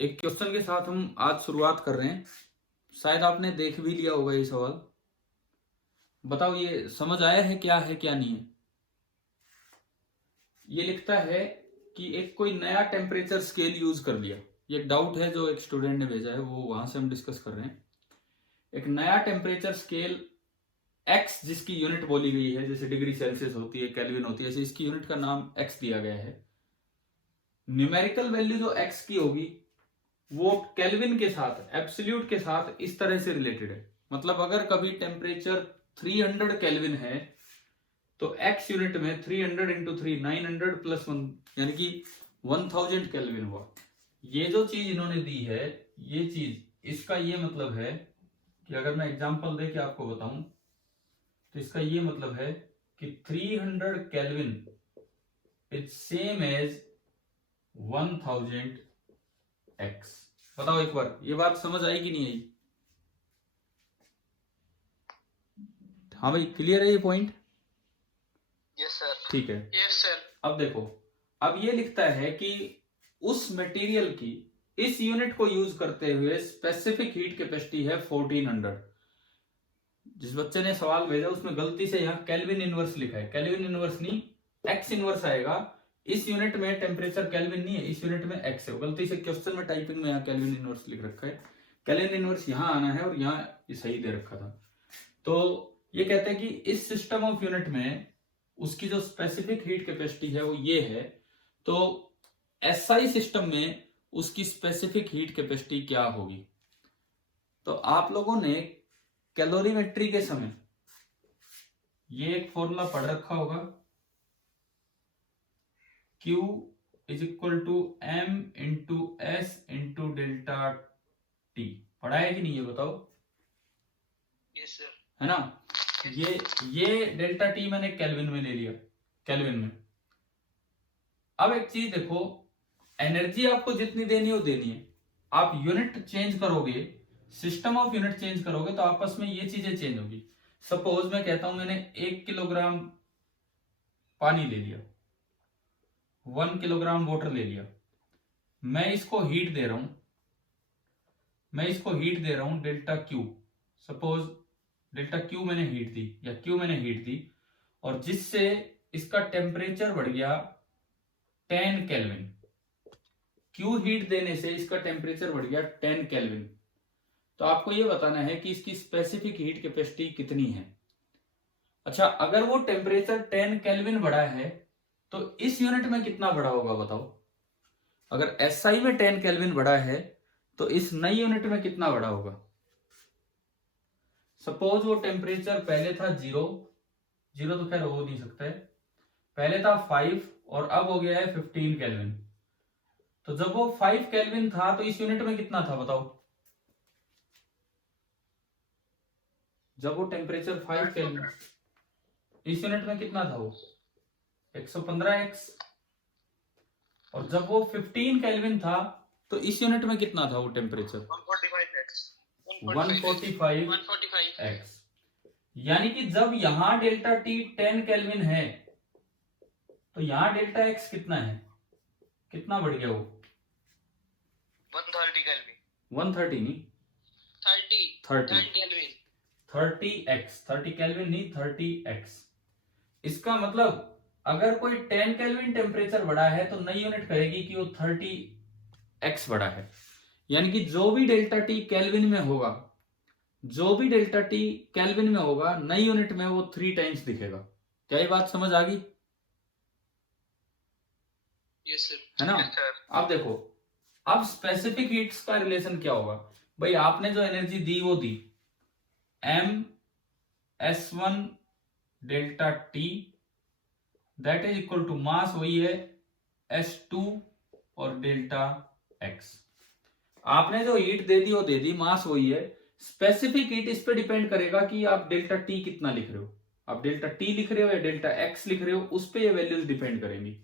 एक क्वेश्चन के साथ हम आज शुरुआत कर रहे हैं। शायद आपने देख भी लिया होगा ये सवाल। बताओ ये समझ आया है क्या नहीं है। ये लिखता है कि एक कोई नया टेम्परेचर स्केल यूज कर लिया। ये एक डाउट है जो एक स्टूडेंट ने भेजा है, वो वहां से हम डिस्कस कर रहे हैं। एक नया टेम्परेचर स्केल एक्स जिसकी यूनिट बोली गई है, जैसे डिग्री सेल्सियस होती है, केल्विन होती है, ऐसे इसकी यूनिट का नाम एक्स दिया गया है। न्यूमेरिकल वैल्यू जो एक्स की होगी वो केल्विन के साथ, एब्सोल्यूट के साथ इस तरह से रिलेटेड है। मतलब अगर कभी टेम्परेचर 300 केल्विन है तो एक्स यूनिट में 300 इंटू 3 900 प्लस 1 यानी कि 1000 केल्विन हुआ। ये जो चीज इन्होंने दी है, ये चीज, इसका ये मतलब है कि अगर मैं एग्जांपल दे के आपको बताऊं तो इसका ये मतलब है कि 300 kelvin is same as 1000 X. बताओ एक बार, ये बात समझ आई कि नहीं आई? हाँ भाई, क्लियर है ये पॉइंट? Yes sir. ठीक है। Yes sir. अब देखो, अब ये लिखता है कि उस मटेरियल की इस यूनिट को यूज करते हुए स्पेसिफिक हीट कैपेसिटी है 1400। जिस बच्चे ने सवाल भेजा उसमें गलती से यहाँ केल्विन इनवर्स लिखा है। केल्विन इनवर्स नहीं, एक्स इनवर्स आएगा। इस यूनिट में टेम्परेचर केल्विन नहीं है, इस यूनिट में एक्स है। गलती से क्वेश्चन में टाइपिंग में यहाँ केल्विन इनवर्स लिख रखा है। केल्विन इनवर्स यहाँ आना है और यहाँ सही दे रखा था। तो ये कहते हैं कि इस सिस्टम ऑफ यूनिट में उसकी जो स्पेसिफिक हीट कैपेसिटी है वो ये है। तो एसआई सिस्टम में उसकी स्पेसिफिक हीट कैपेसिटी क्या होगी? तो आप लोगों ने कैलोरीमेट्री के समय ये एक फॉर्मूला पढ़ रखा होगा, Q is equal to M into S into delta T. पढ़ा है कि नहीं ये बताओ? Yes sir. है ना? ये डेल्टा टी मैंने केल्विन में ले लिया, केल्विन में। अब एक चीज देखो, एनर्जी आपको जितनी देनी हो देनी है। आप यूनिट चेंज करोगे, सिस्टम ऑफ यूनिट चेंज करोगे तो आपस में ये चीजें चेंज होगी। सपोज मैं कहता हूं मैंने 1 किलोग्राम पानी ले लिया, 1 किलोग्राम वाटर ले लिया। मैं इसको हीट दे रहा हूं, delta Q. Suppose delta Q मैंने हीट दी या क्यू मैंने हीट दी, और जिससे इसका टेम्परेचर बढ़ गया 10 केल्विन। क्यू हीट देने से इसका टेम्परेचर बढ़ गया 10 केल्विन। तो आपको ये बताना है कि इसकी स्पेसिफिक हीट कैपेसिटी कितनी है। अच्छा, अगर वो टेम्परेचर 10 केल्विन बढ़ा है तो इस यूनिट में कितना बढ़ा होगा बताओ? अगर एसआई में 10 केल्विन बढ़ा है तो इस नई यूनिट में कितना बढ़ा होगा? सपोज वो टेम्परेचर पहले था 0, तो खैर हो नहीं सकता है, पहले था 5 और अब हो गया है 15 केल्विन। तो जब वो 5 केल्विन था तो इस यूनिट में कितना था बताओ? जब वो टेम्परेचर 5 केल्विन, इस यूनिट में कितना था वो? 115 एक्स। और जब वो 15 केल्विन था तो इस यूनिट में कितना था वो टेम्परेचर? 145 एक्स। 145 एक्स। यानी कि जब यहां डेल्टा टी 10 केल्विन है तो यहां डेल्टा एक्स कितना है, कितना बढ़ गया वो? 130 केल्विन। 130 नहीं, 30 केल्विन। 30 एक्स, 30 केल्विन नहीं, 30 एक्स। इसका मतलब अगर कोई 10 केल्विन टेम्परेचर बढ़ा है तो नई यूनिट कहेगी कि वो 30 एक्स बढ़ा है। यानी कि जो भी डेल्टा टी केल्विन में होगा, नई यूनिट में वो 3 टाइम्स दिखेगा। क्या ये बात समझ आ गई? Yes sir. है ना? अब देखो, अब स्पेसिफिक हीट्स का रिलेशन क्या होगा? भाई आपने जो एनर्जी दी वो दी, M(S1) delta T that is equal to mass, वही है S2 और डेल्टा एक्स। आपने जो हीट दे दी वो दे दी, मास वही है। स्पेसिफिक हीट इस पे डिपेंड करेगा कि आप डेल्टा टी कितना लिख रहे हो, आप डेल्टा टी लिख रहे हो या डेल्टा एक्स लिख रहे हो, उस पे ये वैल्यूज डिपेंड करेंगी।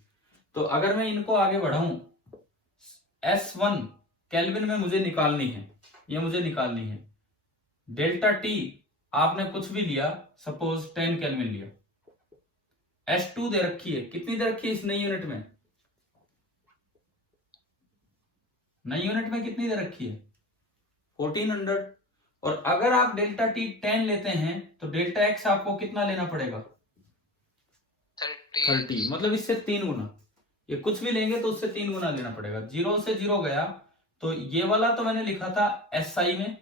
तो अगर मैं इनको आगे बढ़ाऊं, S1 केल्विन में मुझे निकालनी है, ये मुझे निकालनी है। डेल्टा टी आपने कुछ भी लिया, सपोज 10 केल्विन लिया। S2 दे रखी है, कितनी दे रखी है इस नई यूनिट में? नई यूनिट में कितनी दे रखी है 1400। और अगर आप डेल्टा टी 10 लेते हैं तो डेल्टा एक्स आपको कितना लेना पड़ेगा 30, मतलब इससे 3 गुना। ये कुछ भी लेंगे तो उससे 3 गुना लेना पड़ेगा। 0 से 0 गया तो ये वाला तो मैंने लिखा था एसआई में,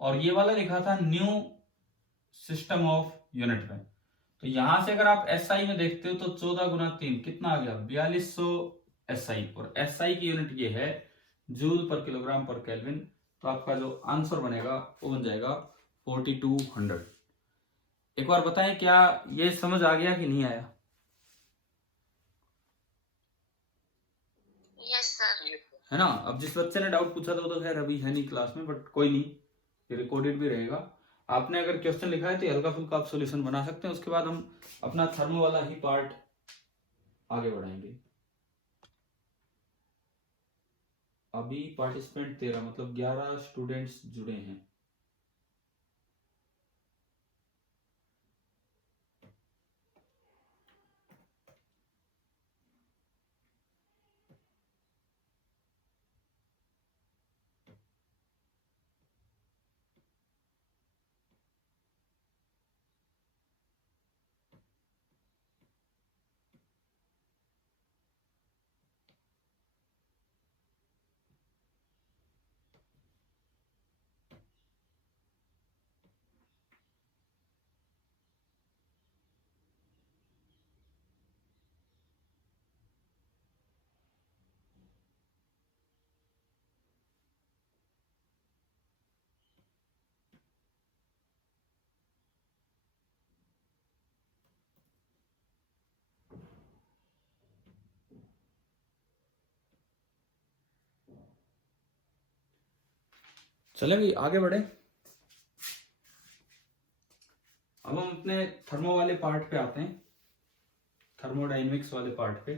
और ये वाला लिखा था न्यू सिस्टम ऑफ यूनिट में। तो यहां से अगर आप एसआई में देखते हो तो 14 गुना 3 कितना आ गया 4200 एसआई, और एसआई की यूनिट ये है जूल पर किलोग्राम पर केल्विन। तो आपका जो आंसर बनेगा वो बन जाएगा 4200। एक बार बताएं क्या ये समझ आ गया कि नहीं आया? Yes sir. है ना। अब जिस बच्चे ने डाउट पूछा था वो तो खैर अभी है नहीं क्लास में, बट कोई नहीं, ये रिकॉर्डेड भी रहेगा। आपने अगर क्वेश्चन लिखा है तो हल्का फुल्का आप सॉल्यूशन बना सकते हैं। उसके बाद हम अपना थर्मो वाला ही पार्ट आगे बढ़ाएंगे। अभी पार्टिसिपेंट 13, मतलब 11 स्टूडेंट्स जुड़े हैं। चले भी आगे बढ़े। अब हम अपने थर्मो वाले पार्ट पे आते हैं, थर्मोडायनेमिक्स वाले पार्ट पे।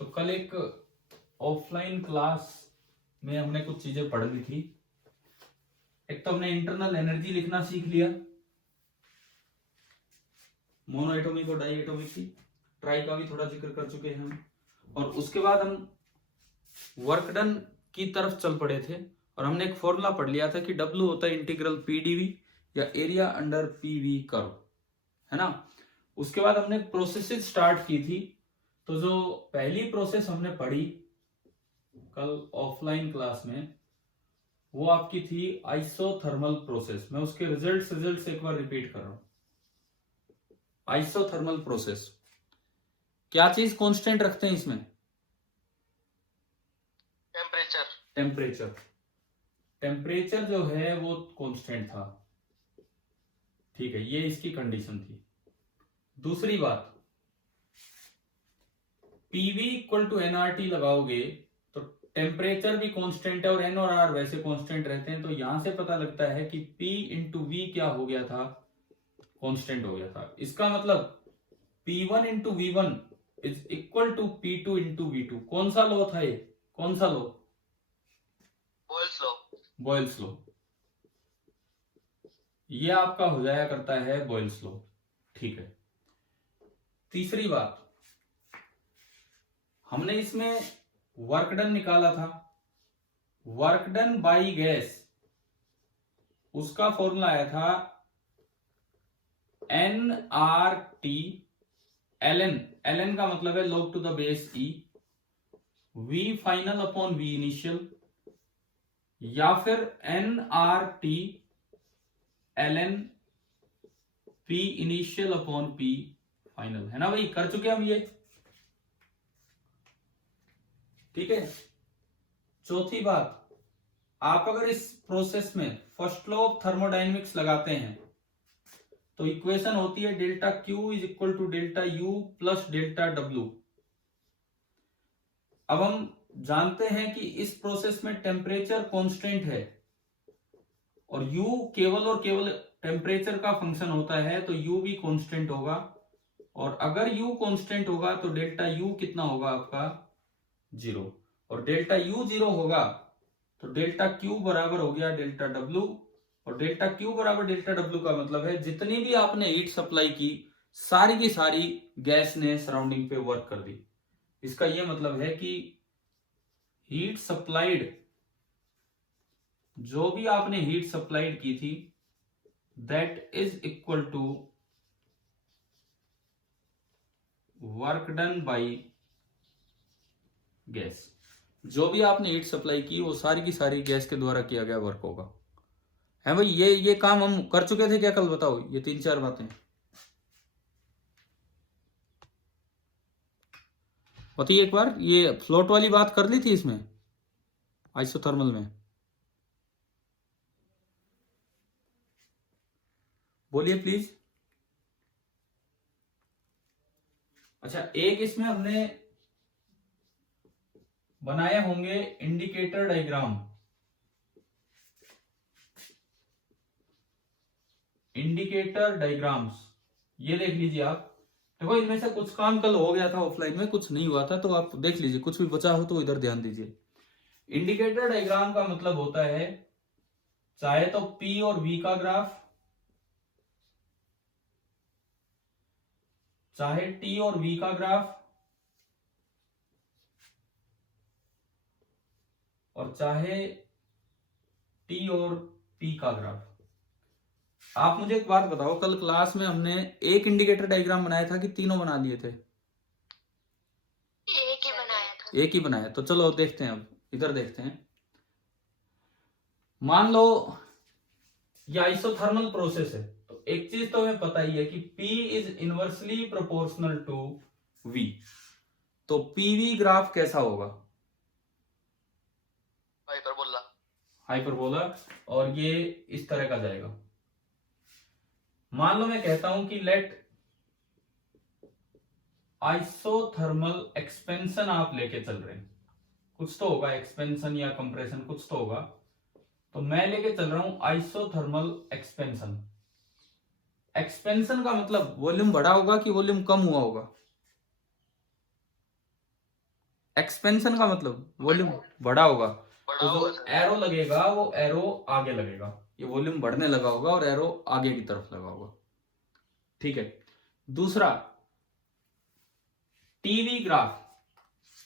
तो कल एक ऑफलाइन क्लास में हमने कुछ चीजें पढ़ ली थी। एक तो हमने इंटरनल एनर्जी लिखना सीख लिया, मोनो एटॉमिक और डाई एटॉमिक की, ट्राई का भी थोड़ा जिक्र कर चुके हैं हम। और उसके बाद हम वर्क डन की तरफ चल पड़े थे, और हमने एक फॉर्मूला पढ़ लिया था कि W होता है इंटीग्रल PdV या एरिया अंडर PV कर्व, है ना। उसके बाद हमने प्रोसेसेस स्टार्ट की थी। तो जो पहली प्रोसेस हमने पढ़ी कल ऑफलाइन क्लास में वो आपकी थी आइसोथर्मल प्रोसेस। मैं उसके रिजल्ट्स एक बार रिपीट कर रहा हूं। आइसोथर्मल प्रोसेस, क्या चीज कांस्टेंट रखते हैं इसमें? टेम्परेचर जो है वो कांस्टेंट था, ठीक है, ये इसकी कंडीशन थी। दूसरी बात, PV इक्वल टू nRT लगाओगे तो टेम्परेचर भी कांस्टेंट है और N और R वैसे कांस्टेंट रहते हैं। तो यहां से पता लगता है कि P इंटू V क्या हो गया था, कांस्टेंट हो गया था। इसका मतलब P1 into V1 is equal to P2 into V2। कौन सा लॉ था ये, कौन सा लॉ? Boyle's law. ये आपका हो जाया करता है बॉयल्स लॉ, ठीक है। तीसरी बात, हमने इसमें वर्क डन निकाला था, वर्क डन बाई गैस, उसका फॉर्मूला आया था nRT ln का मतलब है log to the base E, V final upon V initial, या फिर nRT ln P initial upon P final, है ना भाई, कर चुके हम ये, ठीक है। चौथी बात, आप अगर इस प्रोसेस में फर्स्ट लॉ ऑफ थर्मोडायनेमिक्स लगाते हैं तो इक्वेशन होती है delta Q is equal to delta U plus delta W। अब हम जानते हैं कि इस प्रोसेस में टेम्परेचर कांस्टेंट है और U केवल और केवल टेम्परेचर का फंक्शन होता है, तो U भी कांस्टेंट होगा। और अगर U कांस्टेंट होगा तो डेल्टा U कितना होगा आपका 0, और डेल्टा U 0 होगा तो डेल्टा Q बराबर हो गया डेल्टा W, और डेल्टा Q बराबर डेल्टा W का मतलब है जितनी भी आपने हीट सप्लाई की सारी की सारी गैस ने सराउंडिंग पे वर्क कर दी। इसका यह मतलब है कि हीट सप्लाइड, जो भी आपने हीट सप्लाइड की थी, that is equal to work done by gas. जो भी आपने हीट सप्लाई की वो सारी की सारी गैस के द्वारा किया गया वर्क होगा। है भाई, ये काम हम कर चुके थे क्या कल? बताओ ये 3-4 बातें बताइए एक बार। ये फ्लोट वाली बात कर ली थी इसमें आइसोथर्मल में? बोलिए प्लीज। अच्छा, एक इसमें हमने बनाए होंगे इंडिकेटर डायग्राम। इंडिकेटर डायग्राम्स ये देख लीजिए आप। देखो इनमें से कुछ काम कल हो गया था ऑफलाइन में, कुछ नहीं हुआ था, तो आप देख लीजिए, कुछ भी बचा हो तो इधर ध्यान दीजिए। इंडिकेटर डायग्राम का मतलब होता है चाहे तो P और V का ग्राफ, चाहे T और V का ग्राफ, और चाहे T और P का ग्राफ। आप मुझे एक बात बताओ, कल क्लास में हमने एक इंडिकेटर डायग्राम बनाया था कि तीनों बना लिए थे? एक ही बनाया था। एक ही बनाया। तो चलो देखते हैं, अब इधर देखते हैं। मान लो ये आइसोथर्मल प्रोसेस है, तो एक चीज तो हमें पता ही है कि P is inversely proportional to V। तो PV ग्राफ कैसा होगा? हाइपरबोला। हाइपरबोला। और ये इस तरह का जाएगा। मान लो मैं कहता हूं कि लेट आइसोथर्मल एक्सपेंशन आप लेके चल रहे हैं, कुछ तो होगा, एक्सपेंशन या कंप्रेशन कुछ तो होगा। तो मैं लेके चल रहा हूं आइसोथर्मल एक्सपेंशन। एक्सपेंशन का मतलब वॉल्यूम बढ़ा होगा कि वॉल्यूम कम हुआ होगा? एक्सपेंशन का मतलब वॉल्यूम बढ़ा होगा। तो जो एरो लगेगा वो एरो आगे लगेगा, ये वॉल्यूम बढ़ने लगा होगा और एरो आगे की तरफ लगा होगा। ठीक है। दूसरा, टीवी ग्राफ।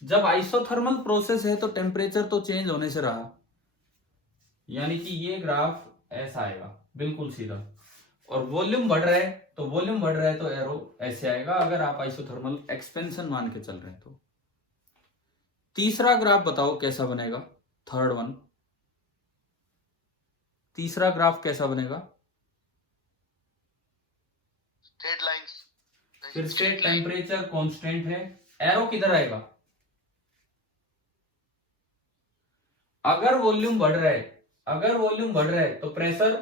जब आइसोथर्मल प्रोसेस है तो टेम्परेचर तो चेंज होने से रहा, यानी कि ये ग्राफ ऐसा आएगा बिल्कुल सीधा। और वॉल्यूम बढ़ रहा है, तो वॉल्यूम बढ़ रहा है तो एरो ऐसे आएगा, अगर आप आइसोथर्मल एक्सपेंशन मान के चल रहे हैं तो। तीसरा ग्राफ बताओ कैसा बनेगा? थर्ड वन, तीसरा ग्राफ कैसा बनेगा? Straight lines. फिर से टेम्परेचर कांस्टेंट है, एरो किधर आएगा? अगर वॉल्यूम बढ़ रहा है, अगर वॉल्यूम बढ़ रहा है तो प्रेशर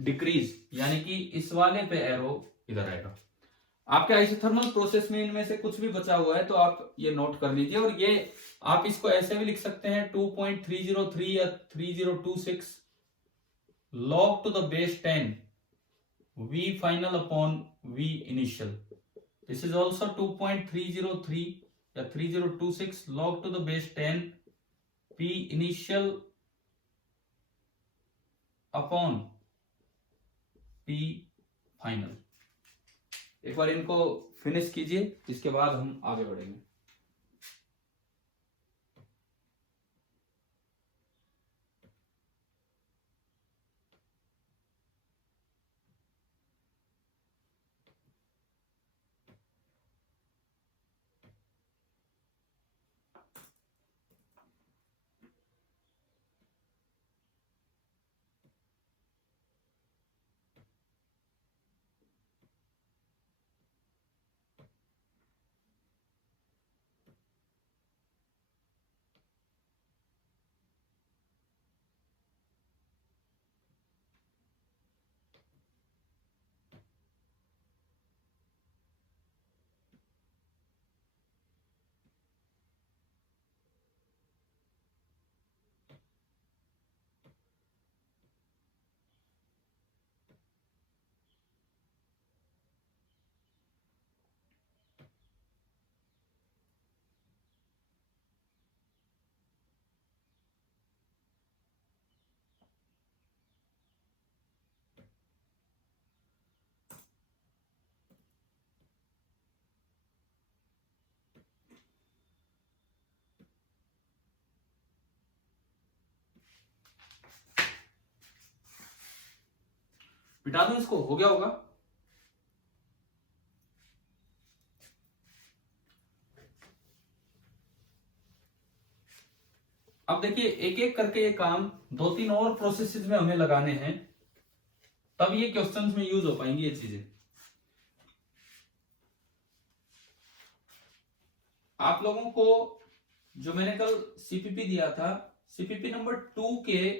डिक्रीज, यानी कि इस वाले पे एरो इधर आएगा। आपके आइसोथर्मल प्रोसेस में इनमें से कुछ भी बचा हुआ है तो आप ये नोट कर लीजिए। और ये आप इसको ऐसे भी लिख सकते हैं 2.303 या 3026 log to the base 10 V final upon V initial. This is also 2.303 या 3026 log to the base 10 P initial upon P final। एक बार इनको फिनिश कीजिए, इसके बाद हम आगे बढ़ेंगे। मिटा दूं इसको, हो गया होगा। अब देखिए एक एक करके ये काम 2-3 और प्रोसेसेस में हमें लगाने हैं, तब ये क्वेश्चंस में यूज हो पाएंगी ये चीजें। आप लोगों को जो मैंने कल सीपीपी दिया था, सीपीपी नंबर 2 के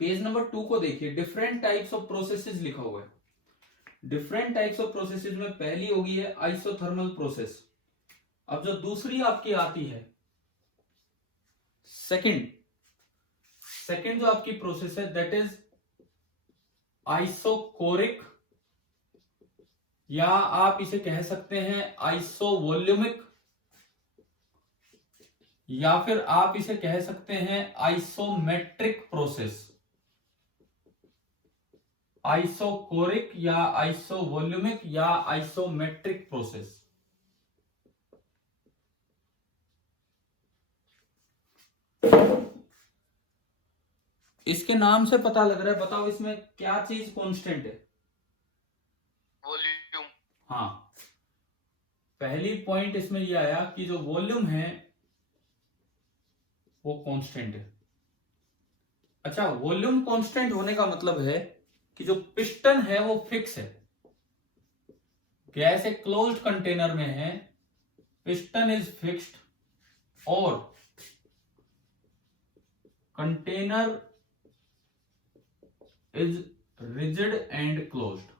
पेज नंबर 2 को देखिए, डिफरेंट टाइप्स ऑफ प्रोसेसेस लिखा हुआ है। डिफरेंट टाइप्स ऑफ प्रोसेसेस में पहली होगी है आइसोथर्मल प्रोसेस। अब जो दूसरी आपकी आती है सेकंड जो आपकी प्रोसेस है दैट इज आइसोकोरिक, या आप इसे कह सकते हैं आइसोवॉल्यूमिक, या फिर आप इसे कह सकते हैं आइसोमेट्रिक प्रोसेस। आइसोकोरिक या आइसोवॉल्यूमिक या आइसोमेट्रिक प्रोसेस। इसके नाम से पता लग रहा है, बताओ इसमें क्या चीज कांस्टेंट है? वॉल्यूम। हाँ, पहली पॉइंट इसमें यह आया कि जो वॉल्यूम है वो कांस्टेंट है। अच्छा, वॉल्यूम कांस्टेंट होने का मतलब है कि जो पिस्टन है वो फिक्स है। गैस एक क्लोज्ड कंटेनर में है, पिस्टन इज फिक्स्ड और container is rigid and closed.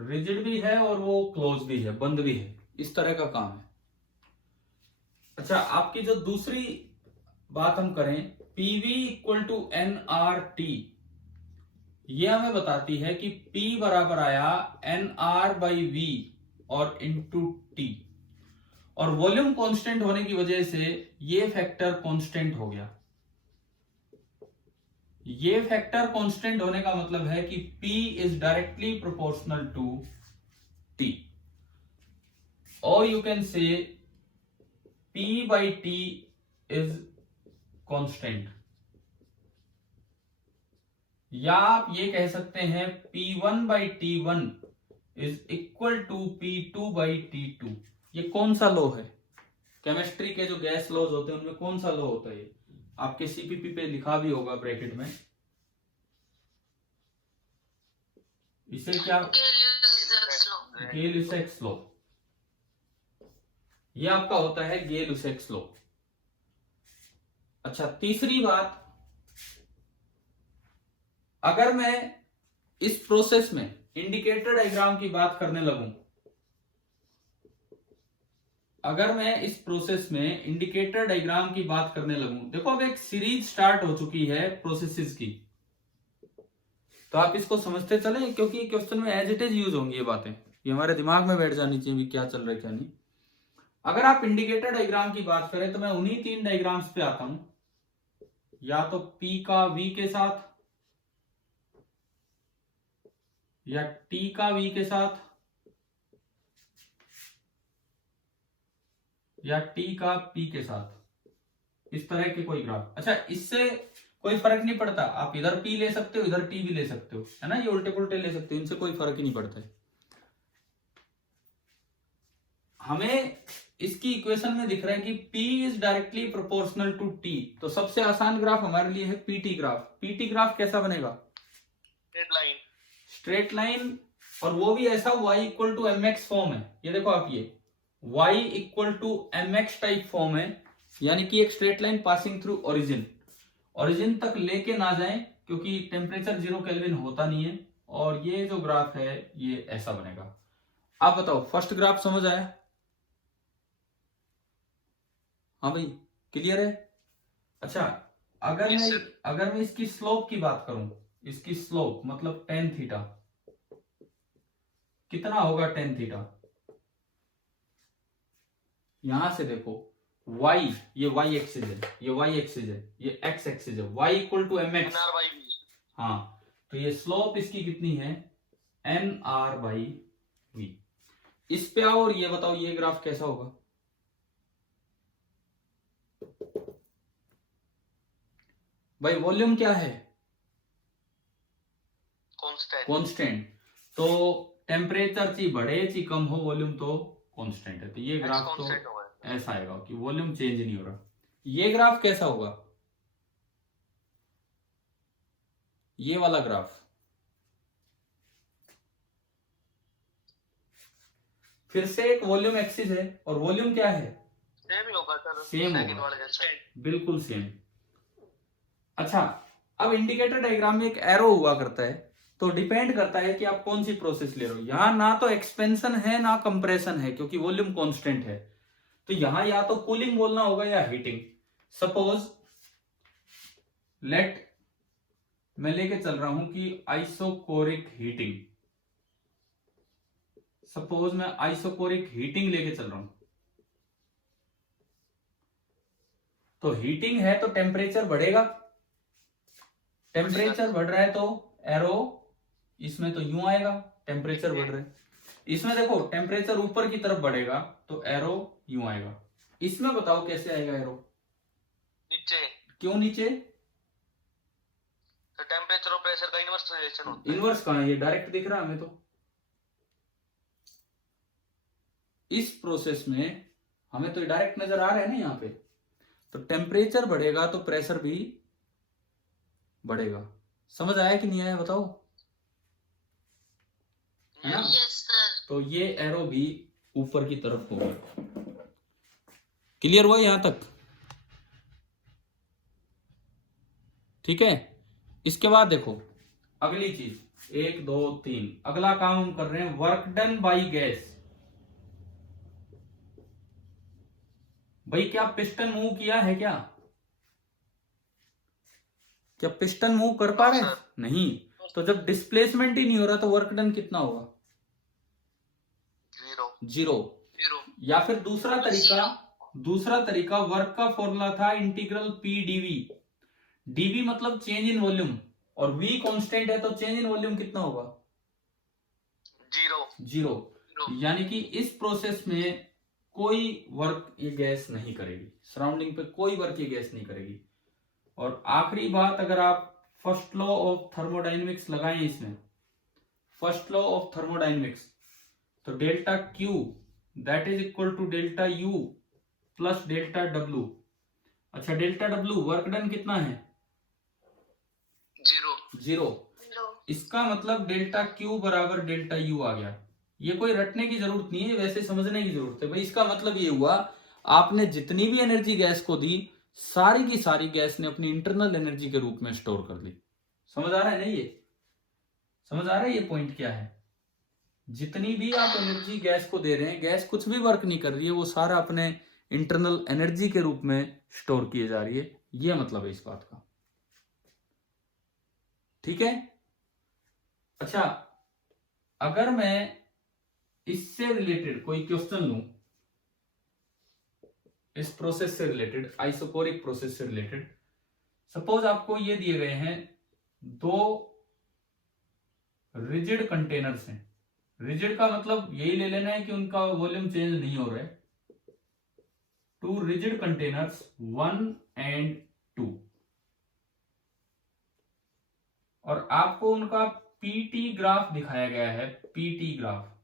Rigid भी है और वो क्लोज भी है, बंद भी है, इस तरह का काम है। अच्छा, आपकी जो दूसरी बात हम करें, PV equal to N R T, ये हमें बताती है कि P बराबर आया एन आर बाई वी और इंटू टी, और वॉल्यूम कांस्टेंट होने की वजह से ये फैक्टर कांस्टेंट हो गया। ये फैक्टर कांस्टेंट होने का मतलब है कि P is directly proportional to T, और you can say P by T is constant, या आप ये कह सकते हैं P1 by T1 is equal to P2 by T2। ये कौन सा लॉ है? केमिस्ट्री के जो गैस लॉज होते हैं उनमें कौन सा लॉ होता है? आपके सीपीपी पे लिखा भी होगा ब्रैकेट में। इसे क्या? गेल-ल्यूसैक्स लॉ। ये आपका होता है गेल-ल्यूसैक्स लॉ। अच्छा, तीसरी बात, अगर मैं इस प्रोसेस में इंडिकेटर डायग्राम की बात करने लगूं, अगर मैं इस प्रोसेस में इंडिकेटर डायग्राम की बात करने लगूं, देखो अब एक सीरीज स्टार्ट हो चुकी है प्रोसेसेस की, तो आप इसको समझते चले, क्योंकि क्वेश्चन में एज इट इज यूज होंगी ये बातें, ये हमारे दिमाग में बैठ जानी चाहिए क्या चल रहा है क्या नहीं। अगर आप इंडिकेटर डायग्राम की बात करें तो मैं उन्हीं 3 डायग्राम्स पे आता हूं, या तो P का V के साथ, या T का V के साथ, या T का P के साथ, इस तरह के कोई ग्राफ। अच्छा, इससे कोई फर्क नहीं पड़ता, आप इधर P ले सकते हो, इधर T भी ले सकते हो, है ना, ये उल्टे पुल्टे ले सकते हो, इनसे कोई फर्क ही नहीं पड़ता है। हमें इसकी इक्वेशन में दिख रहा है कि P is directly proportional to T, तो सबसे आसान ग्राफ हमारे लिए है PT ग्राफ। PT ग्राफ कैसा बनेगा? Straight line. स्ट्रेट लाइन, और वो भी ऐसा y equal to mx form है। ये देखो आप, ये y equal to mx type form है, यानी कि एक straight line passing through origin, origin तक लेके ना जाएं क्योंकि टेम्परेचर 0 केल्विन होता नहीं है, और ये जो ग्राफ है ये ऐसा बनेगा। आप बताओ, फर्स्ट ग्राफ समझ आया? हाँ भाई, क्लियर है? अच्छा, अगर मैं इसकी स्लोप की बात करूं, इसकी स्लोप मतलब टेन थीटा, कितना होगा टेन थीटा? यहां से देखो, y, ये y एक्सिस है, ये y एक्सिस है, ये x एक्सिस है, y इक्वल टू mx। हाँ, तो ये स्लोप इसकी कितनी है? nr/v। इस पे आओ और ये बताओ ये ग्राफ कैसा होगा? भाई वॉल्यूम क्या है? कांस्टेंट तो टेम्परेचर ची बढ़े ची कम हो वॉल्यूम तो कांस्टेंट है। तो ये ग्राफ तो कांस्टेंट होगा। ऐसा आएगा कि वॉल्यूम चेंज नहीं हो रहा। ये ग्राफ कैसा होगा, ये वाला ग्राफ फिर से एक वॉल्यूम एक्सिस है और वॉल्यूम क्या है, सेम ही होगा सर, सेम सेकंड होगा, वाले जैसा। बिल्कुल सेम। अच्छा, अब इंडिकेटर डायग्राम में एक एरो हुआ करता है, तो डिपेंड करता है कि आप कौन सी प्रोसेस ले रहे हो। यहां ना तो एक्सपेंशन है ना कंप्रेशन है, क्योंकि वॉल्यूम कांस्टेंट है। तो यहां या तो कूलिंग बोलना होगा या हीटिंग। सपोज लेट मैं लेके चल रहा हूं कि आइसोकोरिक हीटिंग, सपोज मैं आइसोकोरिक हीटिंग लेके चल रहा हूं। तो हीटिंग है तो टेम्परेचर बढ़ेगा, टेम्परेचर बढ़ रहा है तो एरो इसमें तो यूं आएगा, टेम्परेचर बढ़ रहा है। इसमें देखो टेम्परेचर ऊपर की तरफ बढ़ेगा तो एरो यूं आएगा। इसमें बताओ कैसे आएगा एरो, नीचे। क्यों नीचे, तो टेम्परेचर और प्रेशर का इनवर्स रिलेशन होता है। इनवर्स कहां है, ये डायरेक्ट दिख रहा है हमें। तो इस प्रोसेस में हमें तो डायरेक्ट नजर आ रहा है ना यहाँ पे। तो टेम्परेचर बढ़ेगा तो प्रेशर भी बढ़ेगा। समझ आया कि नहीं आया बताओ, है ना? Yes sir. तो ये एरो भी ऊपर की तरफ होगा। क्लियर हुआ यहां तक? ठीक है। इसके बाद देखो अगली चीज, 1 2 3, अगला काम हम कर रहे हैं वर्क डन बाई गैस। भाई क्या पिस्टन मूव किया है क्या, क्या पिस्टन मूव कर पा रहे हैं? नहीं। तो जब डिस्प्लेसमेंट ही नहीं हो रहा तो वर्क डन कितना होगा, जीरो। या फिर दूसरा तरीका वर्क का फॉर्मूला था इंटीग्रल पी डीवी। डीवी मतलब चेंज इन वॉल्यूम, और वी कांस्टेंट है तो चेंज इन वॉल्यूम कितना होगा, जीरो। यानी कि इस प्रोसेस में कोई वर्क ये गैस नहीं करेगी, सराउंडिंग पे कोई वर्क ये गैस नहीं करेगी। और आखिरी बात, अगर आप फर्स्ट लॉ ऑफ थर्मोडायनेमिक्स लगाएं इसमें, फर्स्ट लॉ ऑफ थर्मोडायनेमिक्स, तो delta Q that is equal to delta U plus delta W. अच्छा, डेल्टा डब्ल्यू वर्क डन कितना है, जीरो। इसका मतलब डेल्टा क्यू बराबर डेल्टा यू आ गया। ये कोई रटने की जरूरत नहीं है, वैसे समझने की जरूरत है भाई। इसका मतलब ये हुआ आपने जितनी भी एनर्जी गैस को दी, सारी की सारी गैस ने अपनी इंटरनल एनर्जी के रूप में स्टोर कर ली। समझ आ रहा है ना, ये समझ आ रहा है ये पॉइंट क्या है। जितनी भी आप एनर्जी गैस को दे रहे हैं, गैस कुछ भी वर्क नहीं कर रही है, वो सारा अपने इंटरनल एनर्जी के रूप में स्टोर किए जा रही है। ये मतलब है इस बात का। ठीक है। अच्छा, अगर मैं इससे रिलेटेड कोई क्वेश्चन लूं, इस प्रोसेस से रिलेटेड, आइसोकोरिक प्रोसेस से रिलेटेड, सपोज आपको ये दिए गए हैं दो रिजिड कंटेनर्स हैं। रिजिड का मतलब यही ले लेना है कि उनका वॉल्यूम चेंज नहीं हो रहा है। टू रिजिड कंटेनर्स 1 and 2, और आपको उनका पीटी ग्राफ दिखाया गया है। पीटी ग्राफ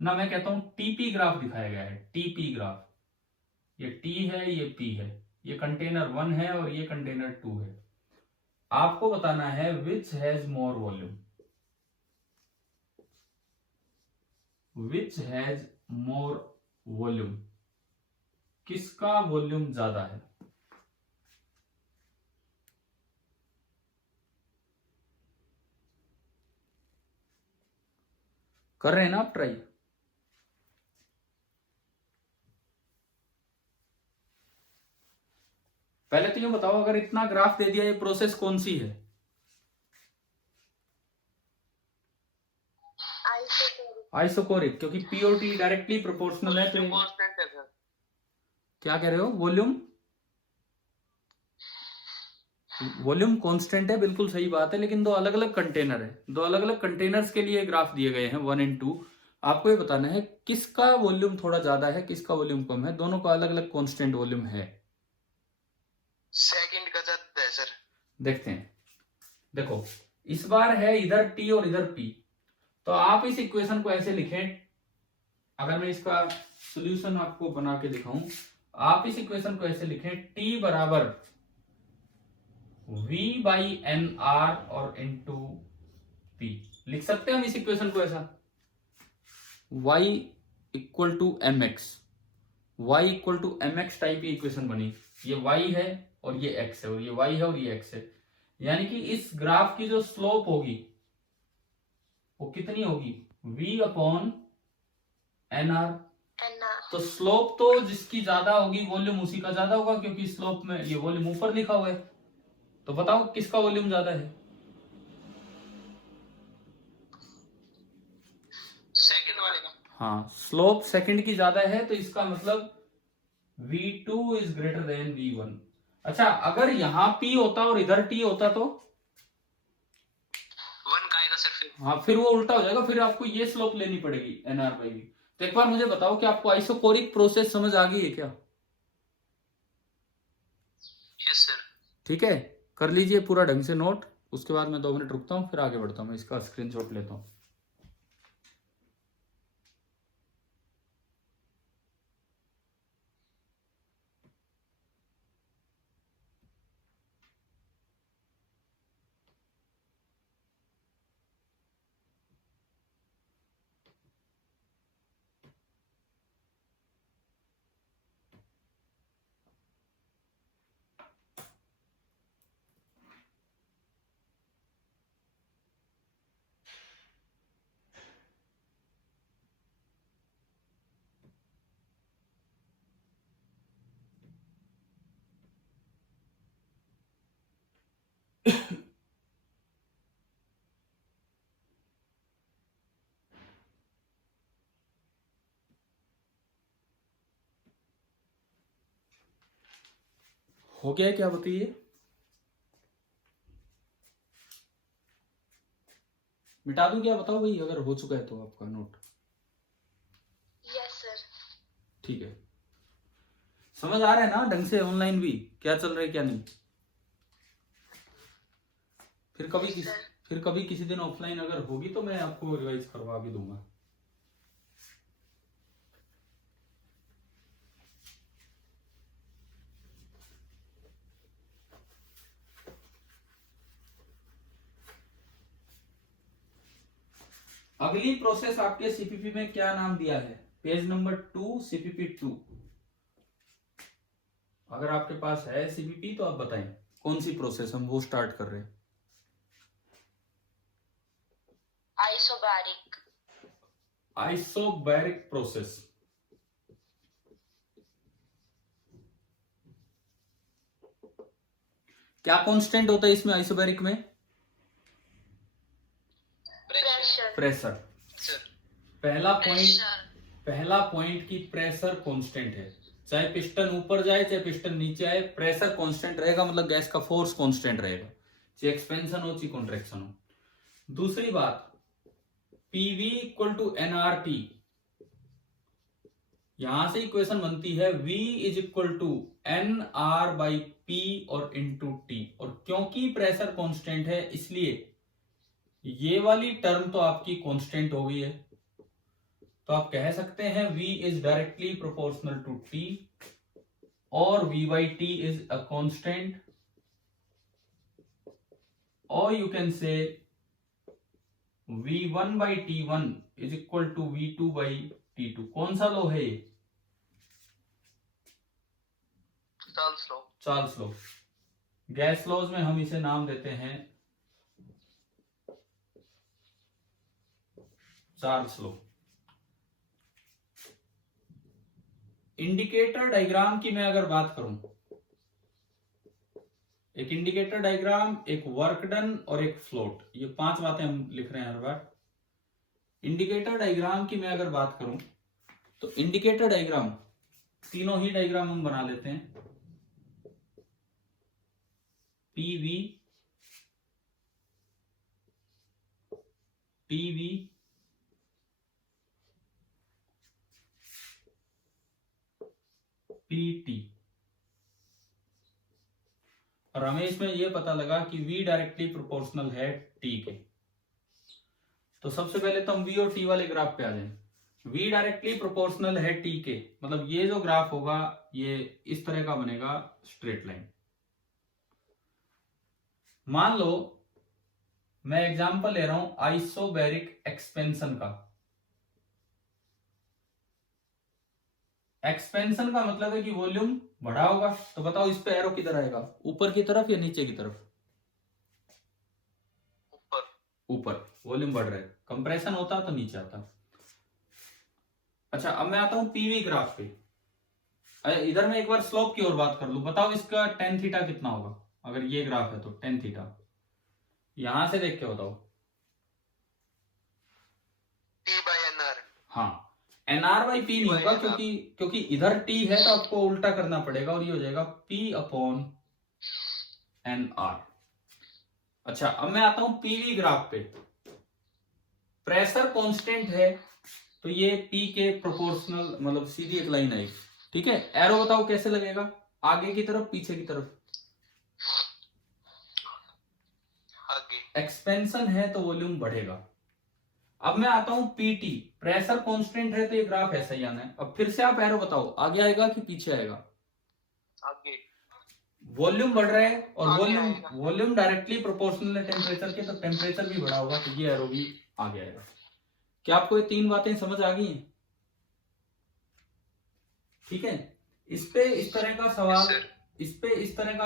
ना, मैं कहता हूं टीपी ग्राफ दिखाया गया है। टीपी ग्राफ, ये टी है ये पी है, ये कंटेनर 1 है और ये कंटेनर 2 है। आपको बताना है which has more volume, which has more volume, किसका वॉल्यूम ज्यादा है। कर रहे हैं ना आप ट्राई? पहले तो ये बताओ, अगर इतना ग्राफ दे दिया, ये प्रोसेस कौन सी है? आइसोकोरिक, क्योंकि पी और टी डायरेक्टली प्रोपोर्शनल है। तो क्या कह रहे हो, वॉल्यूम कांस्टेंट है, बिल्कुल सही बात है। लेकिन दो अलग अलग कंटेनर है, दो अलग अलग कंटेनर्स के लिए ग्राफ दिए गए हैं 1 and 2। आपको ये बताना है किसका वॉल्यूम थोड़ा ज्यादा है, किसका वॉल्यूम कम है। दोनों का अलग अलग कांस्टेंट वॉल्यूम है। सेकंड का ज्यादा है सर। देखते हैं। देखो इस बार है इधर टी और इधर पी, तो आप इस इक्वेशन को ऐसे लिखें, अगर मैं इसका सॉल्यूशन आपको बना के दिखाऊं, आप इस इक्वेशन को ऐसे लिखें, टी बराबर v बाई एन आर और इनटू पी। लिख सकते हैं हम इस इक्वेशन को ऐसा, y equal to M X, y equal to M X type की इक्वेशन बनी। ये y है और ये x है, और ये y है और ये x है। यानी कि इस ग्राफ की जो स्लोप होगी वो कितनी होगी, v अपॉन एन आर। तो स्लोप तो जिसकी ज्यादा होगी वॉल्यूम उसी का ज्यादा होगा, क्योंकि स्लोप में ये वॉल्यूम ऊपर लिखा हुआ है। तो बताओ किसका वॉल्यूम ज्यादा है? सेकंड वाले का। हाँ, स्लोप सेकंड की ज्यादा है, तो इसका मतलब v2 is greater than v1। अच्छा, अगर यहाँ p होता और इधर t होता तो 1 का आएगा सर फिर। हाँ, फिर वो उल्टा हो जाएगा, फिर आपको ये स्लोप लेनी पड़ेगी एन आर बाई वी। तो एक बार मुझे बताओ कि आपको आइसोकोरिक प्रोसेस समझ आ गई है क्या? Yes sir. ठीक है, कर लीजिए पूरा ढंग से नोट। उसके बाद मैं 2 मिनट रुकता हूँ, फिर आगे बढ़ता हूँ। मैं इसका स्क्रीनशॉट लेता हूँ। हो गया है क्या, बताइए? मिटा दूं क्या, बताओ भाई, अगर हो चुका है तो आपका नोट। Yes sir. ठीक है, समझ आ रहा है ना ढंग से ऑनलाइन भी क्या चल रहा है क्या नहीं? फिर कभी किसी दिन ऑफलाइन अगर होगी तो मैं आपको रिवाइज करवा भी दूंगा। अगली प्रोसेस आपके सीपीपी में क्या नाम दिया है? Page number 2, CPP 2। अगर आपके पास है सीपीपी तो आप बताएं कौन सी प्रोसेस हम वो स्टार्ट कर रहे हैं। आइसोबैरिक। Isobaric process. क्या कांस्टेंट होता है इसमें आइसोबैरिक में? प्रेशर। प्रेशर। सर पहला पॉइंट की प्रेशर कांस्टेंट है। चाहे पिस्टन ऊपर जाए चाहे पिस्टन नीचे आए, प्रेशर कांस्टेंट रहेगा, मतलब गैस का फोर्स कांस्टेंट रहेगा, चाहे एक्सपेंशन हो चाहे कॉन्ट्रैक्शन हो। दूसरी बात, पीवी इक्वल टू एनआरटी। यहां से इक्वेशन बनती है V is equal to N R by P और इंटू टी। और क्योंकि प्रेशर कांस्टेंट है इसलिए ये वाली टर्म तो आपकी कांस्टेंट हो गई है, तो आप कह सकते हैं V is directly proportional to T और V by T is a constant, और you can say V1 by T1 is equal to V2 by T2। कौन सा लॉ है ये? Charles law. गैस लॉज में हम इसे नाम देते हैं चार्ल्स लॉ। इंडिकेटर डायग्राम की मैं अगर बात करूं, एक इंडिकेटर डायग्राम, एक वर्क डन और एक फ्लोट, ये 5 बातें हम लिख रहे हैं हर बार। इंडिकेटर डायग्राम की मैं अगर बात करूं तो इंडिकेटर डायग्राम, तीनों ही डायग्राम हम बना लेते हैं। PV, TV, PT. और हमें इसमें यह पता लगा कि V डायरेक्टली प्रोपोर्शनल है T के। तो सबसे पहले तो हम V और T वाले ग्राफ पे आ जाएं। V डायरेक्टली प्रोपोर्शनल है T के, मतलब ये जो ग्राफ होगा ये इस तरह का बनेगा, स्ट्रेट लाइन। मान लो मैं एग्जांपल ले रहा हूं आइसोबैरिक एक्सपेंशन का। एक्सपेंशन का मतलब है कि वॉल्यूम बढ़ा होगा। तो बताओ इस पे एरो किधर आएगा, ऊपर की तरफ या नीचे की तरफ? ऊपर। ऊपर, वॉल्यूम बढ़ रहा है। कंप्रेशन होता तो नीचे आता। अच्छा, अब मैं आता हूं पीवी ग्राफ पे। इधर मैं एक बार स्लोप की ओर बात कर लूं। बताओ इसका टेन थीटा कितना होगा? अगर ये ग्राफ है तो टेन थीटा यहां से देख के बताओ। T/NR। हाँ, NR बाई पी नहीं होगा, क्योंकि इधर T है तो आपको उल्टा करना पड़ेगा और ये हो जाएगा P/NR। अच्छा, अब मैं आता हूं पीवी ग्राफ पे। प्रेशर कांस्टेंट है तो ये P के प्रोपोर्शनल, मतलब सीधी एक लाइन आई। ठीक है, एरो बताओ कैसे लगेगा, आगे की तरफ पीछे की तरफ? आगे। एक्सपेंशन है तो वॉल्यूम बढ़ेगा। अब मैं आता हूं PT, प्रेशर कांस्टेंट है तो ये ग्राफ ऐसा ही आना है। अब फिर से आप एरो बताओ, आगे आएगा कि पीछे आएगा? आगे। वॉल्यूम बढ़ रहा है और आगे वॉल्यूम डायरेक्टली प्रोपोर्शनल है टेम्परेचर के, तो टेम्परेचर भी बढ़ा होगा तो ये एरो भी आगे आएगा। क्या आपको ये तीन बातें समझ आ गई हैं? ठीक है, इस पे इस तरह का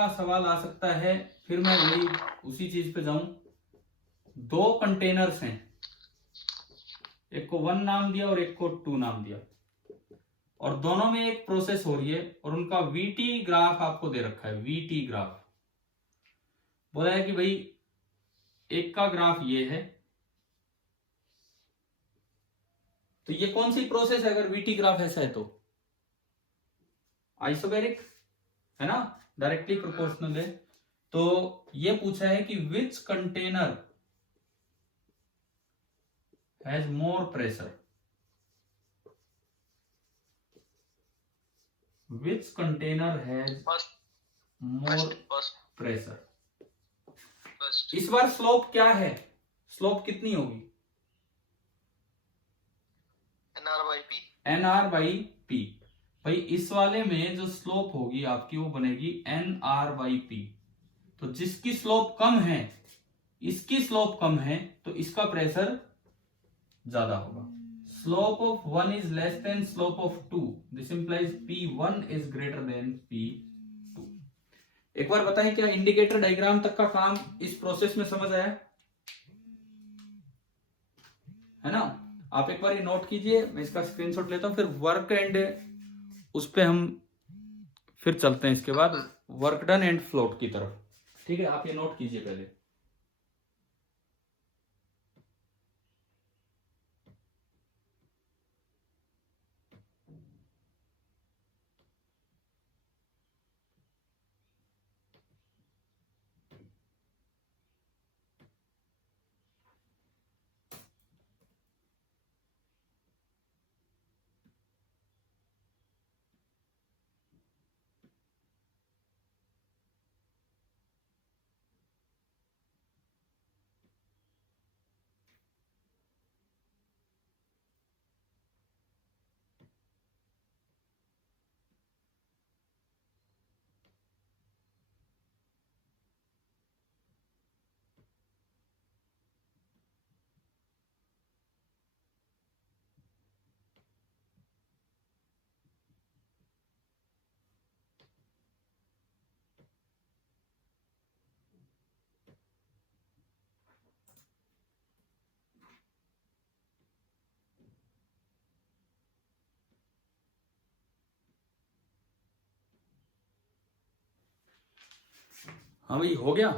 सवाल आ सकता है। फिर मैं वही उसी चीज पे जाऊं। दो कंटेनर्स हैं, एक को 1 नाम दिया और एक को 2 नाम दिया, और दोनों में एक प्रोसेस हो रही है और उनका VT ग्राफ आपको दे रखा है। VT ग्राफ बोला है कि भाई एक का ग्राफ ये है, तो ये कौन सी प्रोसेस है? अगर VT ग्राफ ऐसा है तो आइसोबैरिक है ना, डायरेक्टली प्रोपोर्शनल है। तो ये पूछा है कि which container has more pressure, which container has more pressure. इस बार स्लोप क्या है? स्लोप कितनी होगी? NR by P। भाई इस वाले में जो स्लोप होगी आपकी वो बनेगी NR बाई P। तो जिसकी स्लोप कम है, इसकी स्लोप कम है, तो इसका प्रेशर ज्यादा होगा। Slope of 1 is less than slope of 2, this implies P1 is greater than P2। एक बार बताएं, क्या इंडिकेटर डायग्राम तक का काम इस प्रोसेस में समझ आया है ना? आप एक बार ये नोट कीजिए, मैं इसका स्क्रीनशॉट लेता हूं, फिर वर्क एंड उस पे हम फिर चलते हैं। इसके बाद वर्क डन एंड फ्लोट की तरफ। ठीक है, आप ये नोट कीजिए पहले। हाँ भाई, हो गया।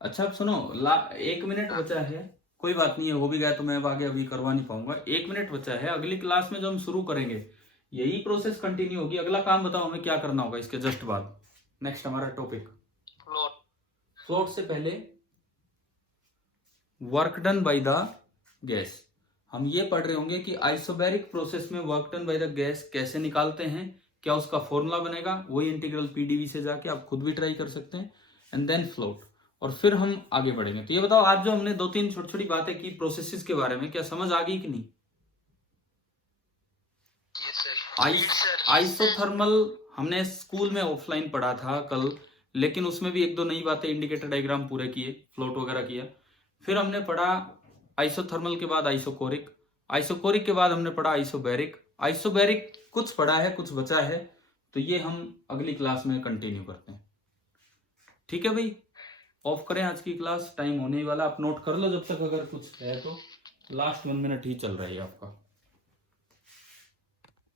अच्छा, अब सुनो, 1 मिनट बचा है। कोई बात नहीं है, हो भी गया तो मैं अब आगे अभी करवा नहीं पाऊंगा। 1 मिनट बचा है। अगली क्लास में जो हम शुरू करेंगे यही प्रोसेस कंटिन्यू होगी। अगला काम बताओ हमें क्या करना होगा इसके जस्ट बाद। नेक्स्ट हमारा टॉपिक फ्लोट से पहले work done by the gas. हम ये पढ़ रहे होंगे कि आइसोबैरिक प्रोसेस में work done by the gas कैसे निकालते हैं, क्या उसका फॉर्मूला बनेगा, वही इंटीग्रल पीडीवी से जाके आप खुद भी ट्राई कर सकते हैं, एंड देन फ्लोट, और फिर हम आगे बढ़ेंगे। तो ये बताओ, आज जो हमने 2-3 छोटी छोटी बातें की प्रोसेसेस के बारे में, क्या समझ आ गई कि नहीं? Yes, sir. Yes, sir. Isothermal हमने स्कूल में ऑफलाइन पढ़ा था कल, लेकिन उसमें भी 1-2 नई बातें, इंडिकेटर डायग्राम पूरे किए, फ्लोट वगैरह किया। फिर हमने पढ़ा आइसोथर्मल के बाद आइसोकोरिक, आइसोकोरिक के बाद हमने पढ़ा आइसोबैरिक, आइसोबैरिक कुछ पढ़ा है, कुछ बचा है, तो ये हम अगली क्लास में कंटिन्यू करते हैं। ठीक है भाई, ऑफ करें आज की क्लास, टाइम होने ही वाला, आप नोट कर लो जब तक, अगर कुछ है तो। लास्ट 1 मिनट ही चल रहा है आपका।